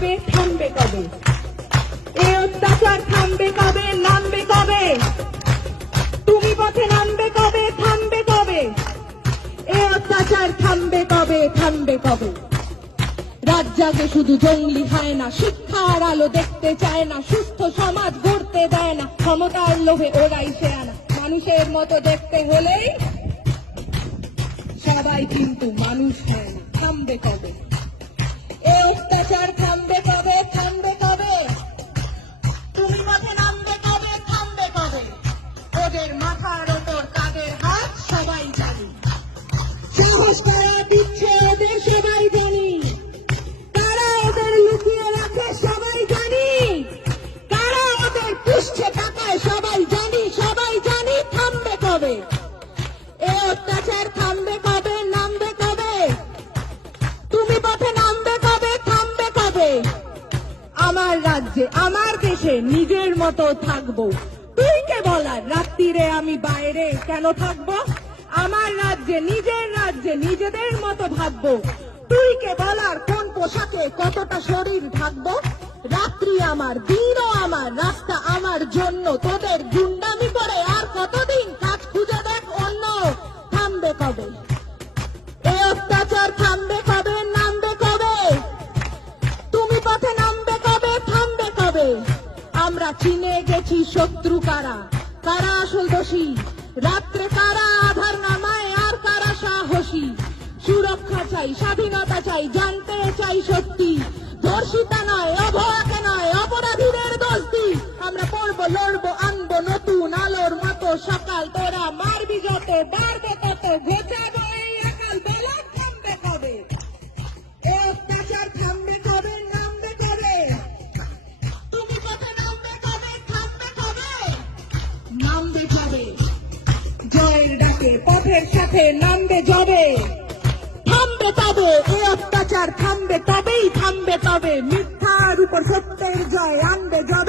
কবে থামবে কবে? এই অত্যাচার থামবে কবে? নামবে কবে? তুমি পথে নামবে কবে? থামবে কবে? এই অত্যাচার থামবে কবে? থামবে কবে? রাত জাগে শুধু জঙ্গলি হয় না, শিক্ষার আলো দেখতে চায় না, সুস্থ সমাজ গড়তে দেয় না, ক্ষমতার লোভে ওরাই শেয়ানা। মানুষের মতো দেখতে হলেই সবাই কিন্তু মানুষ হয় না। থামবে কবে? এই অত্যাচার থামবে কবে? থামবে কবে? তুমি পথে নামবে কবে? থামবে কবে? ওদের মাথার ওপর কাদের হাত সবাই জানি, সাহস করা দিচ্ছে ওদের সবাই জানি, কারা ওদের লুকিয়ে রাখে সবাই জানি, কারা ওদের পুষছে টাকায় সবাই জানি, সবাই জানি। থামবে কবে? এই অত্যাচার থামবে কবে? নামবে কবে? তুমি পথে নামবে কবে? থামবে কবে? আমার রাজ্যে আমার দেশে নিজের মতো থাকবো, তুই কে বলার রাত্রিরে আমি বাইরে কেন থাকবো? আমার রাজ্যে নিজের রাজ্যে নিজেদের মতো ভাববো, তুই কে বলার কোন পোশাকে কতটা শরীর ঢাকবো? রাত্রি আমার, দিনও আমার, রাস্তা আমার জন্য, তোদের গুন্ডামি করে আর কতদিন কাজ খুঁজে দেখ অন্য। থামবে কবে? এই অত্যাচার থামবে কবে? নামবে কবে? তুমি পথে নামবে কবে? থামবে কবে? আমরা চিনে গেছি শত্রু কারা, কারা আসল দোষী, রাত্রে কারা আধার নামায় আর কারা সাহসী। সুরক্ষা চাই, স্বাধীনতা চাই, জানতে চাই সত্যি, ধর্ষিতা নয়, অভয়াকে নয়, অপরাধীদের দোস্তি। আমরা পড়বো, লড়বো, আনবো নতুন আলোর মতো সকাল, তোরা মারবি যত, বাড়বে তত, ঘোচাবো এই একাল। বলা থামবে কবে? এই অত্যাচার থামবে কবে? নামবে কবে? তুমি পথে নামবে কবে? থামবে কবে? নামবে কবে? জয়ের ডাকে পথের সাথে নামবে যবে, থামবে তবে। এই অত্যাচার থামবে তবেই, থামবে তবে। মিথ্যার উপর সত্যের জয় আনবে জয়।